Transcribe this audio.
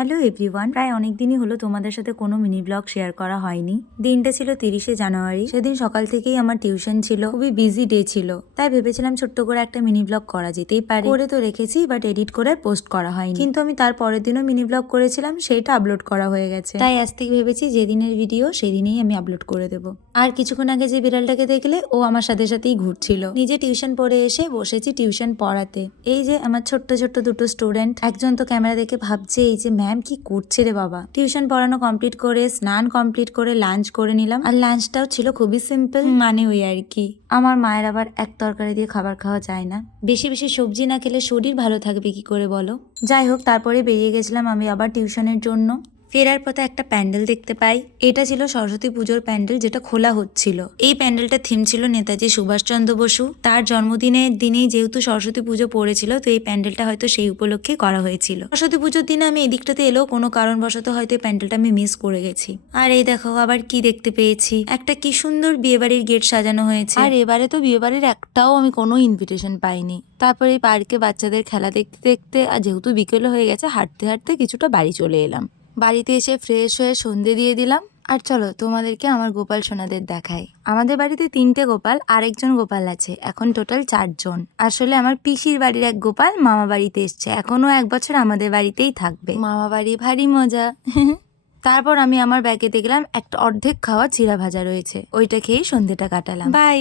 Hello everyone, প্রায় অনেক দিনই হলো তোমাদের সাথে কোনো মিনি ব্লগ শেয়ার করা হয়নি। দিনটা ছিল 30শে জানুয়ারি। সেদিন সকাল থেকেই আমার টিউশন ছিল, খুবই বিজি ডে ছিল, তাই ভেবেছিলাম ছোট্ট করে একটা মিনি ব্লগ করা যেতেই পারে। করে তো রেখেছি, বাট এডিট করে পোস্ট করা হয়নি। কিন্তু আমি তার পরের দিনও মিনি ব্লগ করেছিলাম, সেইটা আপলোড করা হয়ে গেছে। তাই আজ থেকে ভেবেছি যেদিনের ভিডিও সেদিনেই আমি আপলোড করে দেবো। আর কিছুক্ষণ আগে যে বিড়ালটাকে দেখলে, ও আমার সাথে সাথেই ঘুরছিল। নিজে টিউশন পড়ে এসে বসেছি টিউশন পড়াতে। এই যে আমার ছোট্ট ছোট্ট দুটো স্টুডেন্ট, একজন তো ক্যামেরা দেখে ভাবছে এই যে ম্যাম কি করছে রে বাবা। টিউশন পড়ানো কমপ্লিট করে, স্নান কমপ্লিট করে লাঞ্চ করে নিলাম। আর লাঞ্চটাও ছিল খুবই সিম্পল, মানে ওই আর কি। আমার মায়ের আবার এক তরকারি দিয়ে খাবার খাওয়া যায় না। বেশি বেশি সবজি না খেলে শরীর ভালো থাকবে কি করে বলো। যাই হোক, তারপরে বেরিয়ে গেছিলাম আমি আবার টিউশনের জন্য। ফেরার পথে একটা প্যান্ডেল দেখতে পাই। এটা ছিল সরস্বতী পুজোর প্যান্ডেল, যেটা খোলা হচ্ছিল। এই প্যান্ডেলটার থিম ছিল নেতাজি সুভাষচন্দ্র বসু। তার জন্মদিনের দিনেই যেহেতু সরস্বতী পুজো পড়েছিল, তো এই প্যান্ডেলটা হয়তো সেই উপলক্ষে করা হয়েছিল। সরস্বতী পুজোর দিনে আমি এদিকটাতে এলেও কোনো কারণবশত হয়তো এই প্যান্ডেলটা আমি মিস করে গেছি। আর এই দেখো আবার কি দেখতে পেয়েছি, একটা কি সুন্দর বিয়েবাড়ির গেট সাজানো হয়েছে। আর এবারে তো বিয়েবাড়ির একটাও আমি কোনো ইনভিটেশন পাইনি। তারপরে এই পার্কে বাচ্চাদের খেলা দেখতে দেখতে, আর যেহেতু বিকেল হয়ে গেছে, হাঁটতে হাঁটতে কিছুটা বাড়ি চলে এলাম। বাড়িতে এসে ফ্রেশ হয়ে সন্ধে দিয়ে দিলাম। আর চলো তোমাদেরকে আমার গোপাল সোনাদের দেখাই। আমাদের বাড়িতে 3টে গোপাল, আরেকজন গোপাল আছে, এখন টোটাল 4জন। আসলে আমার পিসির বাড়ির এক গোপাল মামা বাড়িতে এসছে, এখনো 1 বছর আমাদের বাড়িতেই থাকবে। মামা বাড়ি ভারী মজা। তারপর আমি আমার ব্যাগে দেখলাম একটা অর্ধেক খাওয়া চিড়া ভাজা রয়েছে, ওইটা খেয়েই সন্ধেটা কাটালাম। বাই।